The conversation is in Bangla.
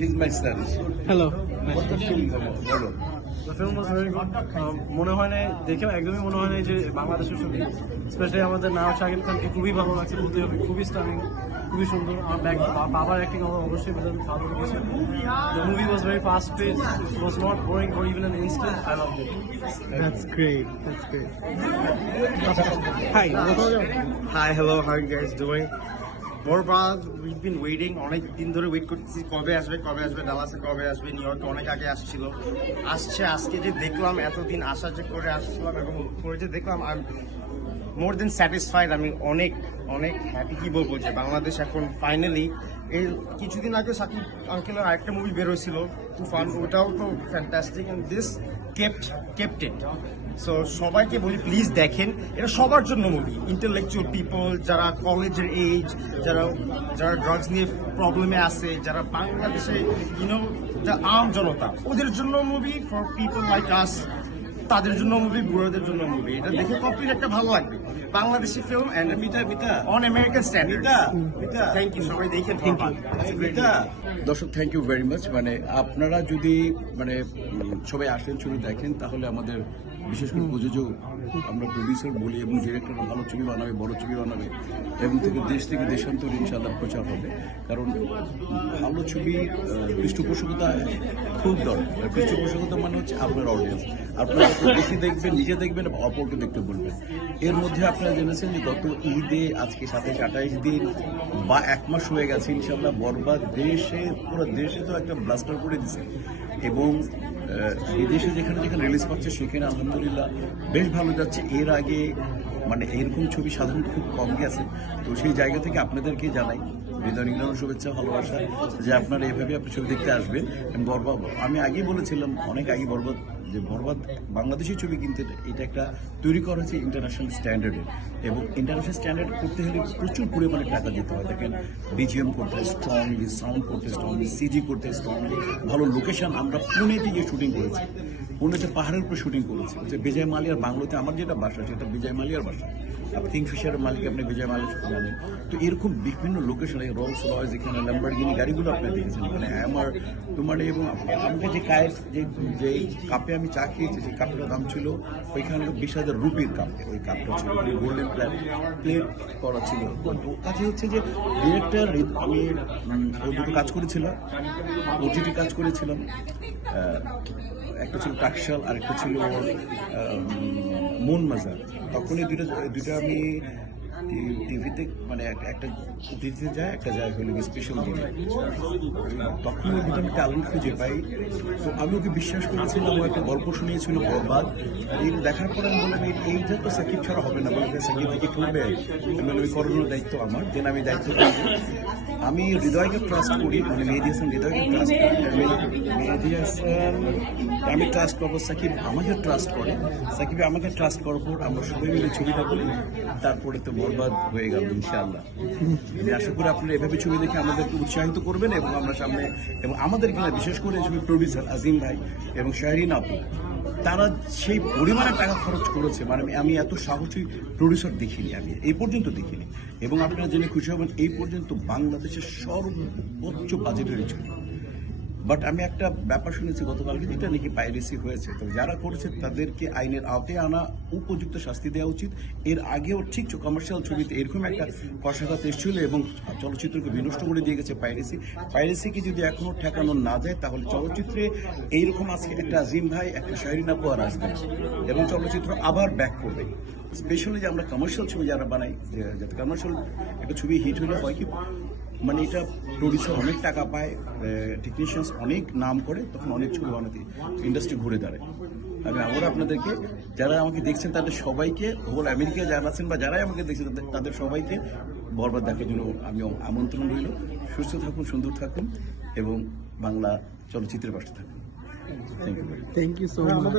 he's my son. Hello What's the feeling about? বলো। The film was very good. মনে হয় না দেখে একদমই মনে হয় না যে বাংলাদেশের ছবি স্পেশালি আমাদের নায়ক শাকিব খানকে খুবই ভালো লাগছে বলতে হবে খুবই স্টানিং খুবই সুন্দর আমার ব্যাক বাবার অ্যাক্টিং আমার অবশ্যই বেতন ভালো লেগেছে the movie was very fast pace was not boring for even an instant I love it that's great that's great hi Hi, hello, how are you guys doing? বরবাদ উইভ বিন ওয়েটিং অনেক দিন ধরে ওয়েট করতেছি, কবে আসবে কবে আসবে ডালাসে কবে আসবে নিউ ইয়র্কে অনেক আগে আসছিল আসছে, আজকে যে দেখলাম, এতদিন আশা যে করে আসছিলাম এবং করে যে দেখলাম আই মোর দেন স্যাটিসফাইড আমি অনেক অনেক হ্যাপি কি বলব যে বাংলাদেশ এখন ফাইনালি এই কিছুদিন আগে সাকিব আঙ্কেলের আরেকটা মুভি বের হয়েছিল, তুফান, ওটাও তো fantastic this kept kept it so সবাইকে বলি প্লিজ দেখেন এটা সবার জন্য মুভি ইন্টেলেকচুয়াল পিপল যারা কলেজের এজ যারা যারা ড্রাগস নিয়ে প্রবলেমে আছে যারা বাংলাদেশে ইউনো দ্য আম জনতা ওদের জন্য movie for people like us তাদের জন্য মুভি বুড়োদের জন্য মুভি এটা দেখে কমপ্লিট একটা ভালো লাগবে। বাংলাদেশি ফিল্ম এন্ড মিতা মিতা। অন আমেরিকান স্ট্যান্ডার্ড মিতা মিতা। থ্যাংক ইউ সবাই দেখে ধন্যবাদ মিতা। দর্শক থ্যাংক ইউ ভেরি মাচ মানে আপনারা যদি মানে সবাই আসেন ছবি দেখেন তাহলে আমাদের বিশেষ করে প্রযোজক আমরা প্রডিউসার বলি এবং ডিরেক্টর ভালো ছবি বানাবে, বড় ছবি বানাবে এবং থেকে দেশ থেকে দেশান্তর ইনশাল্লাহ প্রচার হবে। কারণ ভালো ছবি পৃষ্ঠপোষকতা খুব দরকার। পৃষ্ঠপোষকতা মানে হচ্ছে আপনার অডিয়েন্স আপনারা বেশি দেখবেন, নিজে দেখবেন অপরকে দেখতে বলবেন। এর মধ্যে আপনারা জেনেছেন যে গত ঈদে, আজকে সাতাইশ আঠাইশ দিন বা এক মাস হয়ে গেছে ইনশাল্লাহ বরবাদ দেশে, পুরো দেশে তো একটা ব্লাস্টার করে দিছে। এবং বিদেশে যেখানে যেখানে রিলিজ পাচ্ছে, সেখানে আলহামদুলিল্লাহ বেশ ভালো যাচ্ছে, এর আগে মানে এরকম ছবি সাধারণত খুব কম গেছে। তো সেই জায়গা থেকে আপনাদেরকে জানাই নিগ্রহ শুভেচ্ছা, ভালোবাসা, যে আপনারা এইভাবে আপনি ছবি দেখতে আসবেন বরবাদ আমি আগেই বলেছিলাম, অনেক আগে বরবাদ, যে বরবাদ বাংলাদেশি ছবি কিনতে এটা একটা তৈরি করা হয়েছে ইন্টারন্যাশনাল স্ট্যান্ডার্ডে এবং ইন্টারন্যাশনাল স্ট্যান্ডার্ড করতে হলে প্রচুর পরিমাণে টাকা দিতে হয়। দেখেন বিজিএম করতে স্ট্রংলি সাউন্ড করতে স্ট্রংলি সিজি করতে স্ট্রংলি ভালো লোকেশন আমরা পুনেতে গিয়ে শুটিং করেছি। পুনেতে পাহাড়ের উপরে শুটিং করেছে যে বিজয় মালিয়ার বাংলোতে আমার যেটা বাসা, সেটা বিজয় মালিয়ার বাসা। আপনি কিংফিশারের মালিক, আপনি বিজয় মালিক জানেন। তো এরকম বিভিন্ন লোকেশন রোলস রয়েস এখানে ল্যাম্বারগিনি গাড়িগুলো আপনি দেখেছেন। এখানে আমার তোমার এবং আমাকে যে কায়ের, যে যে কাপে আমি চা খেয়েছি, সেই কাপটার দাম ছিল ওইখানে বিশ হাজার রুপির কাপ ওই কাপটা ছিল গোল্ডেন প্লেট প্লেট করা ছিল। তো কাছে হচ্ছে যে ডিরেক্টর আমি ওই দুটো কাজ করেছিলাম। ওটিটি কাজ করেছিলাম। একটা ছিল টাকশাল আর একটা ছিল মন মাজার তখন এই দুটো দুটো আমি টিভিতে মানে একটা দিতে যায় একটা যায় হলো স্পেশাল দিনে। তখন দুটো আমি ট্যালেন্ট খুঁজে পাই তো আমি ওকে বিশ্বাস করেছিলাম ও একটা গল্প শুনিয়েছিল বরবাদ। এই দেখার পর আমি বললাম এই- এইটা তো সাকিব ছাড়া হবে না বলে সাকিব ভাইকে করবে। আমি ওই করানোর দায়িত্ব আমার দেন আমি দায়িত্ব আমি হৃদয়কে ট্রাস্ট করি মানে মেহেদি হাসান হৃদয়কে ট্রাস্ট করি। মেহেদি হাসান আমি ট্রাস্ট করব সাকিব আমাকে ট্রাস্ট করে। সাকিব আমাকে ট্রাস্ট করার পর আমরা সবাই মিলে ছবিটা করি তারপরে তো বরবাদ হয়ে গেল ইনশাআল্লাহ। আমি আশা করি আপনারা এভাবে ছবি দেখে আমাদেরকে উৎসাহিত করবেন এবং আমরা সামনে এবং আমাদের কিনা বিশেষ করে ছবি প্রডিউসার আজিম ভাই এবং শাহরিন আপু, তারা সেই পরিমাণে টাকা খরচ করেছে। মানে আমি- এত সাহসী প্রডিউসার দেখিনি আমি, এই পর্যন্ত দেখিনি। এবং আপনারা জেনে খুশি হবেন, এই পর্যন্ত বাংলাদেশের সর্বোচ্চ বাজেটের ছবি বাট আমি একটা ব্যাপার শুনেছি গতকালকে, যেটা নাকি পাইরেসি হয়েছে। তো যারা করেছে তাদেরকে আইনের আওতায় আনা, উপযুক্ত শাস্তি দেওয়া উচিত। এর আগেও ঠিক কমার্শিয়াল ছবিতে এরকম একটা কষাঘাত এসেছিল এবং চলচ্চিত্রকে বিনষ্ট করে দিয়ে গেছে পাইরেসি পাইরেসিকে যদি এখনও ঠেকানো না যায়, তাহলে চলচ্চিত্রে এইরকম আজকে একটা আজিম ভাই, একটা শাহরিন আপু আর আসবে এবং চলচ্চিত্র আবার ব্যাক করবে। স্পেশালি যে আমরা কমার্শিয়াল ছবি যারা বানাই যাতে কমার্শিয়াল একটা ছবি হিট হলে হয় কি? মানে এটা প্রডিউসার অনেক টাকা পায় টেকনিশিয়ানস অনেক নাম করে, তখন অনেক ছবি বানাতে ইন্ডাস্ট্রি ঘুরে দাঁড়ায়। আমি আবার আপনাদেরকে, যারা আমাকে দেখছেন তাদের সবাইকে হোল আমেরিকা যারা আছেন বা যারাই আমাকে দেখছেন তাদের- সবাইকে বরবাদ দেখার জন্য আমি আমন্ত্রণ রইল। সুস্থ থাকুন, সুন্দর থাকুন এবং বাংলা চলচ্চিত্রের পাশে থাকুন। Thank you thank you so much